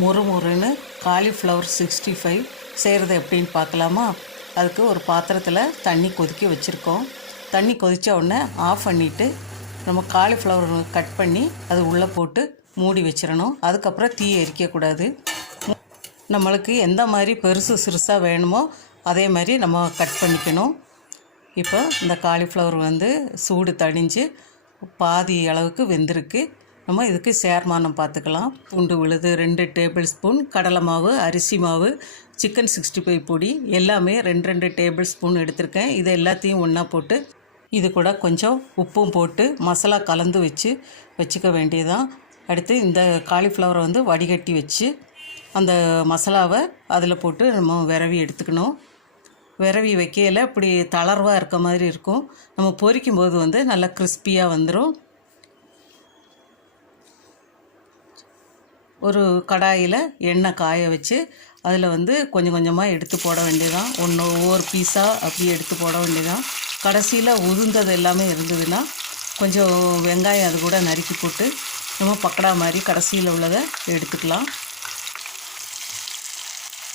முறுமுறுன்னு cauliflower 65 செய்கிறது எப்படின்னு பார்க்கலாமா? அதுக்கு ஒரு பாத்திரத்தில் தண்ணி கொதிக்க வச்சுருக்கோம். தண்ணி கொதித்த உடனே ஆஃப் பண்ணிவிட்டு நம்ம காலிஃப்ளவர் கட் பண்ணி அது உள்ளே போட்டு மூடி வச்சிடணும். அதுக்கப்புறம் தீ எரிக்கக்கூடாது. நம்மளுக்கு எந்த மாதிரி பெருசு சிறுசாக வேணுமோ அதே மாதிரி நம்ம கட் பண்ணிக்கணும். இப்போ இந்த காலிஃப்ளவர் சூடு தணிஞ்சு பாதி அளவுக்கு வெந்திருக்கு. நம்ம இதுக்கு சேர்மானம் பார்த்துக்கலாம். பூண்டு விழுது 2 டேபிள் ஸ்பூன், கடலை மாவு, அரிசி மாவு, சிக்கன் 65 பொடி எல்லாமே 2 டேபிள் ஸ்பூன் எடுத்திருக்கேன். இது எல்லாத்தையும் ஒன்றா போட்டு இது கூட கொஞ்சம் உப்பும் போட்டு மசாலா கலந்து வச்சுக்க வேண்டியதான். அடுத்து இந்த காலிஃப்ளவரை வடிகட்டி வச்சு அந்த மசாலாவை அதில் போட்டு நம்ம விரவி எடுத்துக்கணும். விரவி வைக்கையில் இப்படி தளர்வாக இருக்க மாதிரி இருக்கும். நம்ம பொரிக்கும்போது நல்லா கிறிஸ்பியாக வந்துடும். ஒரு கடாயில் எண்ணெய் காய வச்சு அதில் கொஞ்சம் கொஞ்சமாக எடுத்து போட வேண்டியதான். ஒவ்வொரு பீஸாக அப்படியே எடுத்து போட வேண்டியதான். கடைசியில் உதிர்ந்தது எல்லாமே இருந்ததுன்னா கொஞ்சம் வெங்காயம் அது கூட நறுக்கி போட்டு நம்ம பக்கடா மாதிரி கடைசியில் உள்ளதை எடுத்துக்கலாம்.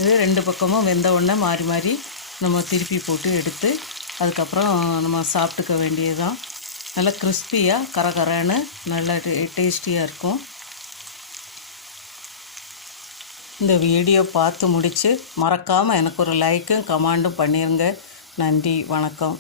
இது 2 பக்கமும் வெந்த உடனே மாறி மாறி நம்ம திருப்பி போட்டு எடுத்து அதுக்கப்புறம் நம்ம சாப்பிட்டுக்க வேண்டியதுதான். நல்லா கிறிஸ்பியாக கரகரன்னு நல்லா டேஸ்டியாக இருக்கும். இந்த வீடியோ பார்த்து முடித்து மறக்காமல் எனக்கு ஒரு லைக்கும் கமெண்டும் பண்ணிடுங்க. நன்றி, வணக்கம்.